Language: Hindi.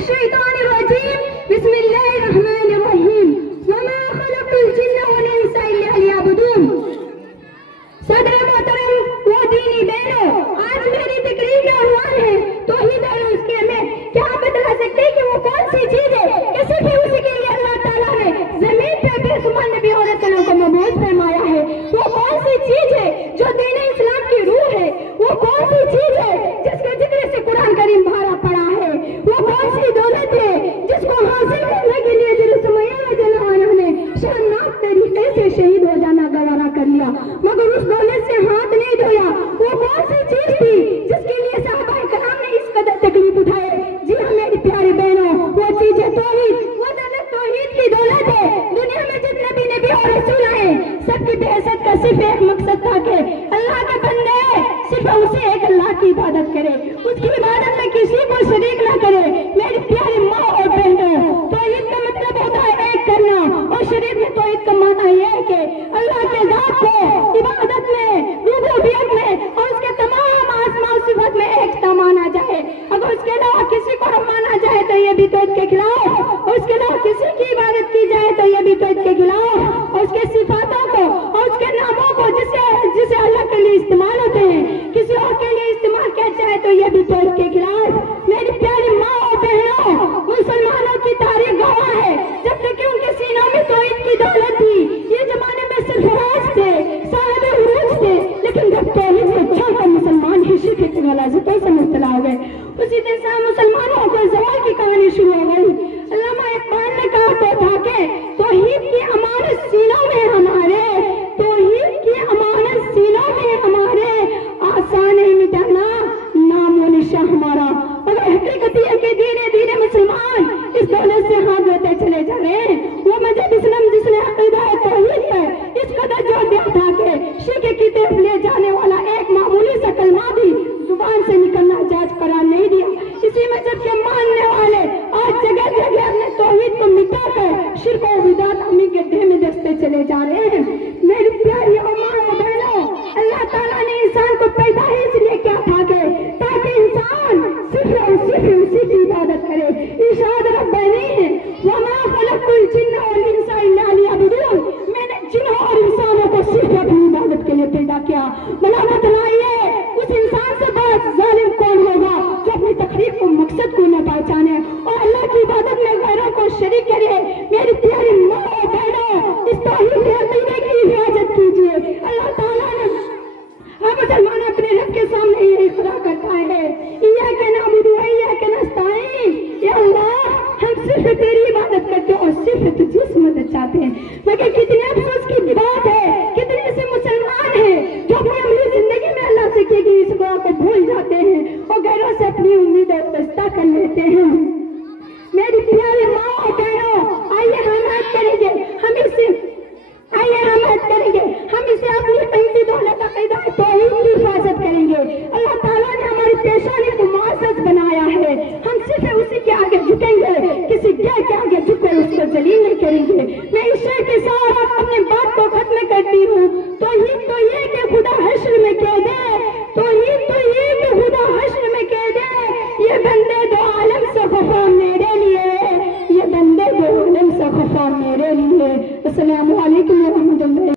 मिनश्शैतानिर्रजीम बिस्मिल्लाहिर्रहमानिर्रहीम वमा खलक़तुल जिन्ना वल इंसा इल्ला लियअबुदून। सदर मोहतरम व दीनी बहनों, आज मेरी तकरीर का उन्वान है तौहीद और उसके में क्या आप बता सकते हैं कि वो कौन सी चीज है कि सिर्फ उसी के लिए अल्लाह ताला ने जमीन पे बेशुमार नबी और रसूलों को मबूस फरमाया है? वो कौन सी चीज है जो दीन इस्लाम की रूह है? वो कौन सी चीज है जिसके जिक्र से कुरान करीम भरा पड़ा है? वो कौन सी दौलत है जिसको हासिल करने के लिए हज़रत सुमैया रज़ियल्लाहु अन्हा ने शर्मनाक तरीके से शहीद हो जाना गवारा कर लिया, मगर उस दौलत से हाथ नहीं धोया? वो कौन सी चीज थी जिसके लिए सहाबाए कराम ने इस कदर तकलीफ उठाए? जी हाँ मेरी प्यारी बहनों, वो चीज है तौहीद। वो दौलत तौहीद की दौलत है। दुनिया में जितने भी नबी और रसूल आए सबकी बेइज्जत का सिर्फ एक मकसद था कि अल्लाह के बंदे सिर्फ उसे एक अल्लाह की इबादत करे, उसकी इबादत में किसी को शरीक ना करे। मेरी प्यारी माँ और बहनों, तौहीद का मतलब होता है एक करना, और शरीक में तौहीद का माना यह है कि अल्लाह के ज़ात को इबादत में, रुबूबियत में और उसके तमाम आसमा सिफत में एकता माना जाए। अगर उसके अलावा किसी को माना जाए तो यह भी तौहीद के खिलाफ, और उसके अलावा किसी की इबादत की जाए तो यह भी तौहीद के खिलाफ, और उसके सिफातों को और उसके नामों को जिसे अल्लाह के लिए इस्तेमाल होते हैं किसी और के लिए इस्तेमाल किया जाए तो यह भी तौहीद के खिलाफ। मेरी प्यारी माँ और बहनों, मुसलमानों की तारीख गवाह है, जब तक कि उनके सीनों में तौहीद की दौलत थी, ये जमाने में सिर्फ राज थे, साहिब उरूज थे, लेकिन जब तौहीद को छोड़कर मुसलमान ही शिर्क की गलाज़तों से मुब्तला हो गए, उसी दिन से मुसलमानों को ज़वाल की कहानी शुरू हो गई। अल्लामा इकबाल ने कहा तो था कि तौहीद की अमानत सीनों में हमारे, तौहीद की अमानत सीनों में हमारे, आसान है मिटाना नामो निशान हमारा। मगर हकीकत यह है कि धीरे धीरे मुसलमान इस दौलत से हाथ धोते चले जा रहे हैं। वो मजहब इस्लाम जिसने अक़ीदा तौहीद पर इस कदर जोर दिया था कि शिर्क की तरफ ले जाने वाला एक मामूली सा कलमा भी जुबान से निकलना जायज़ करार नहीं दिया। इसी मजहब के मानने वाले आज जगह जगह अपने तौहीद को मिटाकर शिर्क और बिदअत अम्मी के ढेर में दसते चले जा रहे हैं। मेरी प्यारी माँ और बहनों, अल्लाह ताला ने इंसान को पैदा ही इसलिए किया था ताकि इंसान सिर्फ और सिर्फ उसी की इबादत करे। इरशाद रब्बानी है, वमा खलक़तुल जिन्ना वल इंसा इल्ला लियअबुदून। मैंने जिन्नों और इंसानों को सिर्फ अपनी इबादत के लिए पैदा किया। भला बताइए उस इंसान से बड़ा जालिम कौन होगा जो अपनी तकलीफ को, मकसद को न पहचाने और अल्लाह की इबादत में गैरों को शरीक करे? मेरी प्यारी माँ और बहनों, इस तौहीद के अक़ीदे की हिफाजत कीजिए। अल्लाह ताला ने हम मुसलमान अपने रब के सामने ये इक़रार करता है, इय्याका नअबुदु व इय्याका नस्तईन। या अल्लाह, हम सिर्फ तेरी इबादत करते हैं और सिर्फ तुझे से मदद चाहते हैं। मगर कितने अफसोस की बात है, कितने ऐसे मुसलमान हैं जो अपनी अमली जिंदगी में अल्लाह से की गई इस दुआ को भूल जाते हैं और गैरों से अपनी उम्मीद वास्ता कर लेते हैं। मेरी प्यारी माँ और बहनों, आइए हम ऐड करेंगे, हम इसे अपनी पैंती दौलत अक़ीदा तौहीद की हिफाजत करेंगे। अल्लाह ताला ने हमारी पेशानी को मुअज़्ज़ज़ बनाया है, हम सिर्फ उसी के आगे झुकेंगे, किसी गैर के आगे झुककर उसको जलील नहीं करेंगे। मैं इस शेर के साथ अपने बात को खत्म करती हूँ। तौहीद तो ये कि खुदा हश्र में कह दे, तौहीद तो ये कि खुदा हश्र में कह दे, ये बंदे दो आलम से खफा मेरे लिए, ये बंदे दो आलम से खफा मेरे लिए। अस्सलामु अलैकुम व रहमतुल्लाह।